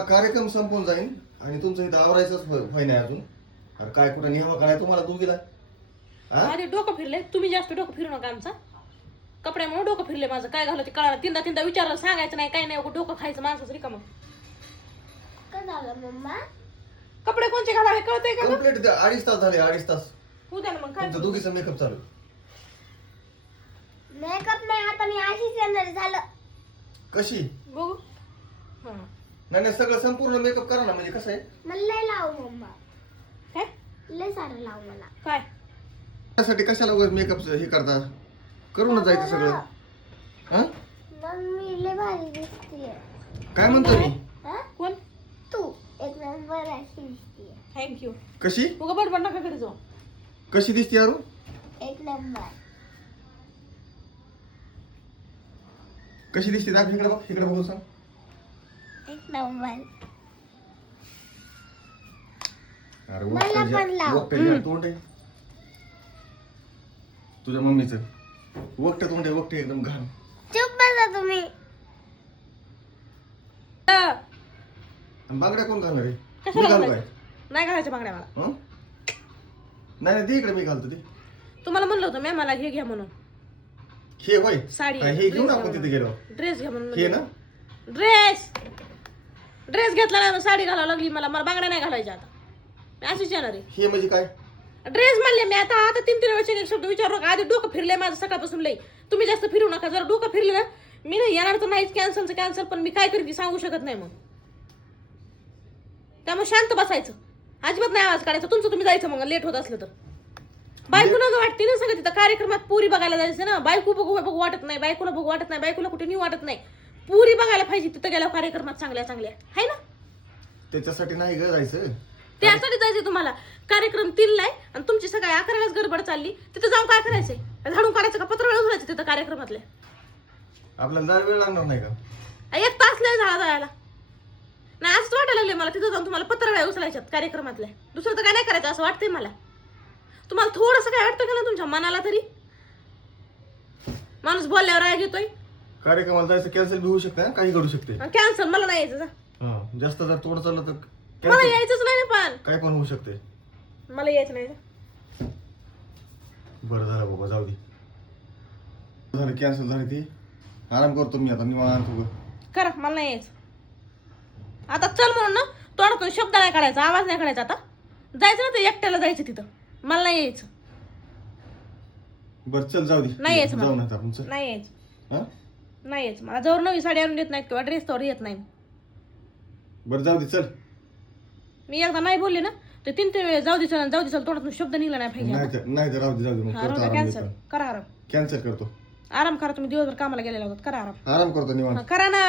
कार्यक्रम संपून जाईल आणि तुमचं इथं आवरायचंच होय नाही अजून. अरे काय कुठं निहावा काय तुम्हाला दोघीला? माझे डोकं फिरले, तुम्ही जास्त डोकं फिरू नका आमचा. कपड्यामुळे डोकं फिरले माझं, काय घालू ते कळालं. तीनदा विचारलं, सांगायचं नाही काय नाही, डोकं खायचं माणसाचं रिकामं. काय झालं मम्मा? कपडे कोणते घालावे कळतंय का? कंप्लीट 2.5 तास झाले, 2.5 तास. उद्या ना मग काय तुमचं दोघीचा मेकअप चालू. मेकअप नाही, आता मी अशीच येणार झालं. कशी? बघू. हा नाही सगळं संपूर्ण मेकअप करा ना, म्हणजे कसं आहे मला लय लाव मम्मा, काय लय सारं लाव मला. काय त्यासाठी कशाला उगाच मेकअप हे करता? करूनच जायचं सगळं. हा मम्मी लय भारी दिसतीये. काय म्हणतो मी? हा? कोण? तू एक नंबर अशी दिसतीये. थँक्यू. कशी उगा बडबड नका करी जाऊ. कशी दिसते यारू? एक नंबर. कशी दिसते दाखव इकडे बघ, इकडे बघू सांग. एक नंबर. अरे मला पण लाव. वक्ट तोंड आहे तुझ्या मम्मीचं. वक्ट तोंड आहे, वक्ट एकदम घाण. चुप बसा तुम्ही. आणि बांगड्या कोण घालणार आहे? मी कशाला घालू घालायचं? काय? नाही घालायच्या बांगड्या मला. हं? नाही ते इकडे मी घालतो ते. तुम्हाला म्हणलं होतं मी मला हे घ्या म्हणून. हे होय साडी, काय हे घेऊन ड्रेस आपण घ्या तिथे गेलो. ड्रेस घ्या म्हणून. हे ना ड्रेस घेतला ना, साडी घालावं लागली मला बांगड्या नाही घालायच्या आता. मी अशीच येणार आहे. हे म्हणजे काय? ड्रेस म्हणले मी आता आता 3 वेळेस एक शब्द विचारू नका. आधी डोकं फिरलंय माझं सकाळपासून लई. तुम्ही जास्त फिरू नका. जर डोकं फिरले ना, मी नाही येणार तर नाहीच, कॅन्सल. पण मी काय करते सांगू शकत नाही मग. त्यामुळे शांत बसायचं, अजिबात नाही आवाज काढायचा. तुमचं तुम्ही जायचं मग लेट होत असलं तर. बायको नका वाटते ना सगळं तिथं कार्यक्रमात. पुरी बघायला जायचं ना. बायको बघू वाटत नाही, बायकोला बघू वाटत नाही, बायकोला कुठे नेऊ वाटत नाही. पुरी बघायला पाहिजे तिथं गेल्या कार्यक्रमात चांगल्या आहे ना. त्याच्यासाठी नाही ग जायचं. त्यासाठी जायचंय तुम्हाला. कार्यक्रम 3ला आहे आणि तुमची सकाळी 11लाच गडबड चालली. तिथं जाऊन काय करायचंय? झाडून काढायचं का पत्र वेळ उचलायचं तिथं कार्यक्रमातल्या? आपल्याला जायला वेळ लागणार नाही का? 1 तास लय झाला जायला. नाही असंच वाटायला लागले मला तिथं जाऊन तुम्हाला पत्र वेळ उचलायच्यात कार्यक्रमातल्या. दुसरं तर काय नाही करायचं असं वाटतंय मला. तुम्हाला थोडंसं काय वाटतं का ना तुमच्या मनाला तरी? माणूस बोलल्यावर राग येतोय. कार्यक्रमाला जायचं कॅन्सल बी होऊ शकते, काही घडू शकते. कॅन्सल मला नाही यायचं जा. जास्त जर थोडं चाललं तर मला यायचंच नाही ना. पण काय पण होऊ शकते. मला यायचं नाही जा. बरं झालं बाबा, जाऊ दे. झालं कॅन्सल झाली ती. आराम करतो मी आता निवांत. करा, मला नाही यायचं. आता चल म्हणून ना तोंडातून शब्द नाही काढायचा, आवाज नाही काढायचा. आता जायचं ना ते एकट्याला जायचं तिथं. मला नाही यायचं. बरं चल जाऊ दे. नाही यायचं जाऊ मला. ना आपण चल. नाही यायचं. हा नाही यायचं मला. जवळ नवी साडी आणून देत नाही किंवा ड्रेस तोवर येत नाही. बरं जाऊ दे चल. मी एकदा नाही बोलले ना तर 3 वेळेस जाऊ दे चल तोंडातून शब्द निघला नाही पाहिजे. नाही तर राहू दे जाऊ दे. मग करतो आराम. कॅन्सल करा. आराम कॅन्सल करतो. आराम करा. तुम्ही दिवसभर कामाला गेलेला होता. करा आराम. आराम करतो निवांत. करा ना.